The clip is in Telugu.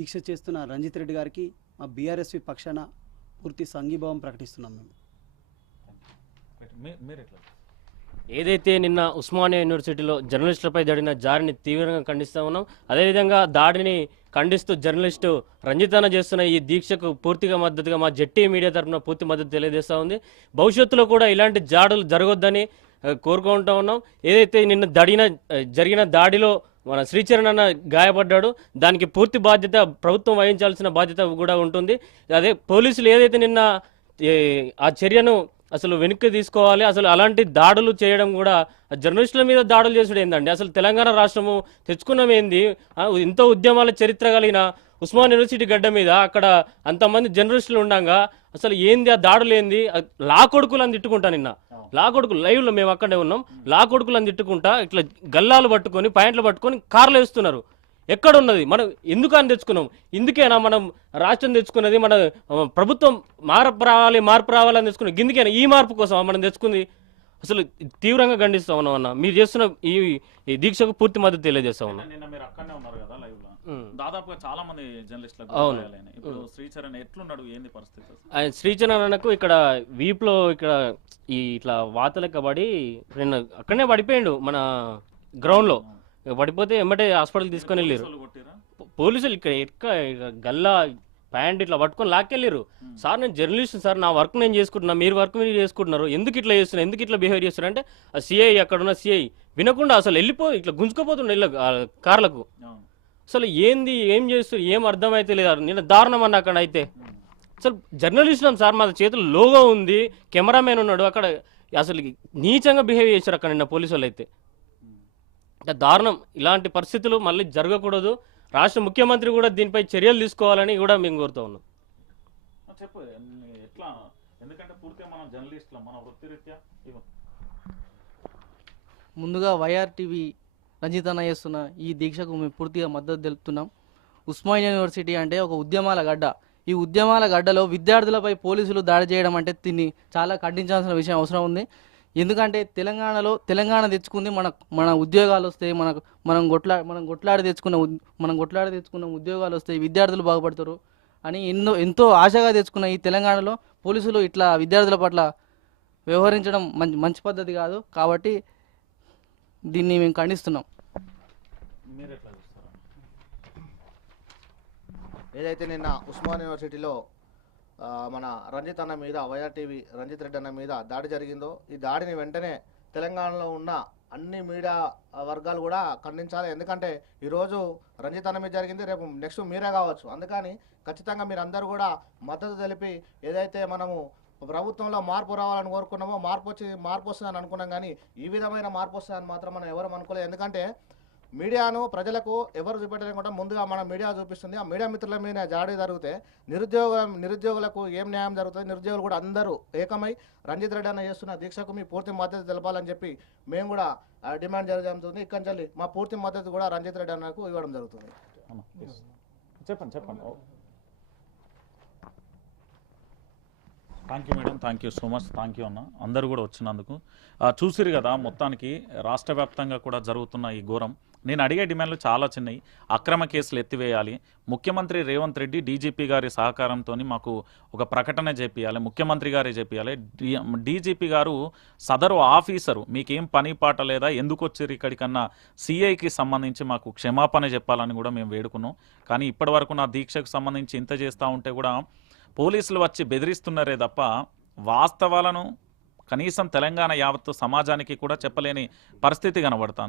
దీక్ష చేస్తున్న రంజిత్ రెడ్డి గారికి మా బీఆర్ఎస్పి పక్షాన పూర్తి సంఘీభావం ప్రకటిస్తున్నాం మేము. ఏదైతే నిన్న ఉస్మానియా యూనివర్సిటీలో జర్నలిస్టులపై జరిగిన జారిని తీవ్రంగా ఖండిస్తూ ఉన్నాం అదేవిధంగా దాడిని ఖండిస్తూ జర్నలిస్టు రంజితాన చేస్తున్న ఈ దీక్షకు పూర్తిగా మద్దతుగా మా జెట్టి మీడియా తరఫున పూర్తి మద్దతు తెలియజేస్తూ ఉంది. భవిష్యత్తులో కూడా ఇలాంటి జాడులు జరగొద్దని కోరుకుంటూ ఉన్నాం. ఏదైతే నిన్న దడిన జరిగిన దాడిలో మన శ్రీచరణ్ అన్న గాయపడ్డాడు. దానికి పూర్తి బాధ్యత ప్రభుత్వం వహించాల్సిన బాధ్యత కూడా ఉంటుంది. అదే పోలీసులు ఏదైతే నిన్న ఏ, ఆ చర్యను అసలు వెనక్కి తీసుకోవాలి అసలు అలాంటి దాడులు చేయడం కూడా జర్నలిస్టుల మీద దాడులు చేసుడు ఏందండి? అసలు తెలంగాణ రాష్ట్రము తెచ్చుకున్నాం ఏంది? ఇంత ఎంతో ఉద్యమాల చరిత్ర కలిగిన ఉస్మాన్ యూనివర్సిటీ గడ్డ మీద అక్కడ అంతమంది జర్నలిస్టులు ఉండంగా అసలు ఏంది ఆ దాడులు ఏంది? లా కొడుకులు అని తిట్టుకుంటా నిన్న. లా కొడుకు లైవ్లో మేము అక్కడే ఉన్నాం. లా కొడుకులను తిట్టుకుంటా ఇట్లా గల్లాలు పట్టుకొని పాయింట్లు పట్టుకొని కార్లు వేస్తున్నారు. ఎక్కడ ఉన్నది మనం ఎందుకు అని తెచ్చుకున్నాం? ఇందుకేనా మనం రాష్ట్రం తెచ్చుకున్నది? మన ప్రభుత్వం మార్పు రావాలి మార్పు రావాలని తెచ్చుకున్నాం ఇందుకేనా ఈ మార్పు కోసం మనం తెచ్చుకుంది? అసలు తీవ్రంగా ఖండిస్తా ఉన్నాం అన్న. మీరు చేస్తున్న ఈ ఈ దీక్షకు పూర్తి మద్దతు తెలియజేస్తా ఉన్నాం. లో. దాదాపుగా చాలా మంది జర్నలిస్టులకు. ఇప్పుడు శ్రీచరణ్ ఎట్లున్నాడు? ఏంది పరిస్థితి? ఆయన శ్రీచరణకు ఇక్కడ వీప్లో ఇక్కడ ఈ ఇట్లా వాత లెక్క పడి నిన్న అక్కడనే పడిపోయిండు మన గ్రౌండ్లో. పడిపోతే ఎమ్మటే హాస్పిటల్ తీసుకొని వెళ్ళారు పోలీసులు ఇక్కడ ఎక్క గల్లా ప్యాంట్ ఇట్లా పట్టుకొని లాక్కెళ్ళారు సార్ నేను జర్నలిస్ట్ సార్ నా వర్క్ నేను చేసుకుంటున్నా మీరు వర్క్ మీరు చేసుకుంటున్నారు. ఎందుకు ఇట్లా చేస్తున్నారు? ఎందుకు ఇట్లా బిహేవ్ చేస్తున్నారు? అంటే ఆ సిఐ అక్కడ ఉన్న సిఐ వినకుండా అసలు వెళ్ళిపో ఇట్లా గుంజుకోపోతుండే కార్లకు. అసలు ఏంది ఏం చేస్తారు ఏం అర్థమైతే లేదు. నేను దారుణం అన్న అక్కడ అయితే అసలు జర్నలిస్ట్ సార్ మా చేతులు లోగో ఉంది కెమెరామెన్ ఉన్నాడు. అక్కడ అసలు నీచంగా బిహేవ్ చేశారు అక్కడ నిన్న పోలీసు వాళ్ళు అయితే. అంటే దారుణం. ఇలాంటి పరిస్థితులు మళ్ళీ జరగకూడదు. రాష్ట్ర ముఖ్యమంత్రి కూడా దీనిపై చర్యలు తీసుకోవాలని కూడా మేము కోరుతా ఉన్నాం. చెప్పు ఎట్లా? ఎందుకంటే పూర్తిగా మనం జర్నలిస్టులం మన వృత్తిరీత్యా. ముందుగా వైఆర్ టీవీ రంజితన్న చేస్తున్న ఈ దీక్షకు మేము పూర్తిగా మద్దతు తెలుపుతున్నాం. ఉస్మాన్ యూనివర్సిటీ అంటే ఒక ఉద్యమాల గడ్డ. ఈ ఉద్యమాల గడ్డలో విద్యార్థులపై పోలీసులు దాడి చేయడం అంటే దీన్ని చాలా ఖండించాల్సిన విషయం అవసరం ఉంది. ఎందుకంటే తెలంగాణలో తెలంగాణ తెచ్చుకుంది మన మన ఉద్యోగాలు వస్తాయి మనకు మనం కొట్లా మనం కొట్లాడి తెచ్చుకున్న మనం కొట్లాడి తెచ్చుకున్న ఉద్యోగాలు వస్తాయి విద్యార్థులు బాగుపడతారు అని ఎన్నో ఎంతో ఆశగా తెచ్చుకున్న ఈ తెలంగాణలో పోలీసులు ఇట్లా విద్యార్థుల పట్ల వ్యవహరించడం మంచి మంచి పద్ధతి కాదు. కాబట్టి దీన్ని మేము ఖండిస్తున్నాం. ఏదైతే నిన్న ఉస్మాన్ యూనివర్సిటీలో మన రంజిత్ అన్న మీద వైఆర్ టీవీ రంజిత్ రెడ్డి అన్న మీద దాడి జరిగిందో ఈ దాడిని వెంటనే తెలంగాణలో ఉన్న అన్ని మీడియా వర్గాలు కూడా ఖండించాలి. ఎందుకంటే ఈరోజు రంజిత్ అన్న మీద జరిగింది రేపు నెక్స్ట్ మీరే కావచ్చు. అందుకని ఖచ్చితంగా మీరందరూ కూడా మద్దతు తెలిపి ఏదైతే మనము ప్రభుత్వంలో మార్పు రావాలని కోరుకున్నామో మార్పు వచ్చి మార్పు వస్తుందని అనుకున్నాం కానీ ఈ విధమైన మార్పు వస్తుందని మాత్రం మనం ఎవరు అనుకోలేదు. ఎందుకంటే మీడియాను ప్రజలకు ఎవరు చూపెట్టలేకుండా ముందుగా మన మీడియా చూపిస్తుంది. ఆ మీడియా మిత్రుల మీద జాడి జరిగితే నిరుద్యోగ నిరుద్యోగులకు ఏం న్యాయం జరుగుతుంది? నిరుద్యోగులు కూడా అందరూ ఏకమై రంజిత్ రెడ్డి అన్న చేస్తున్న దీక్షకు మీ పూర్తి మద్దతు తెలపాలని చెప్పి మేము కూడా డిమాండ్ చేయడం జరుగుతుంది. ఇక్కడి నుంచి మా పూర్తి మద్దతు కూడా రంజిత్ రెడ్డి అన్నకు ఇవ్వడం జరుగుతుంది. చెప్పండి చెప్పండి. Thank you madam thank you so much thank you అన్న. అందరూ కూడా వచ్చినందుకు. చూసిరు కదా మొత్తానికి రాష్ట్ర వ్యాప్తంగా కూడా జరుగుతున్న ఈ ఘోరం. నేను అడిగే డిమాండ్లు చాలా చిన్నవి అక్రమ కేసులు ఎత్తివేయాలి. ముఖ్యమంత్రి రేవంత్ రెడ్డి డీజీపీ గారి సహకారంతో మాకు ఒక ప్రకటన చేపియాలి. ముఖ్యమంత్రి గారే చేపియాలి. డీజీపీ గారు సదరు ఆఫీసరు. మీకేం పని పాట లేదా? ఎందుకు వచ్చారు ఇక్కడికన్నా? సిఐకి సంబంధించి మాకు క్షమాపణ చెప్పాలని కూడా మేము వేడుకున్నాం. కానీ ఇప్పటివరకు నా దీక్షకు సంబంధించి ఇంత చేస్తూ ఉంటే కూడా పోలీసులు వచ్చి బెదిరిస్తున్నారే తప్ప వాస్తవాలను కనీసం తెలంగాణ యావత్తు సమాజానికి కూడా చెప్పలేని పరిస్థితి కనబడుతుంది.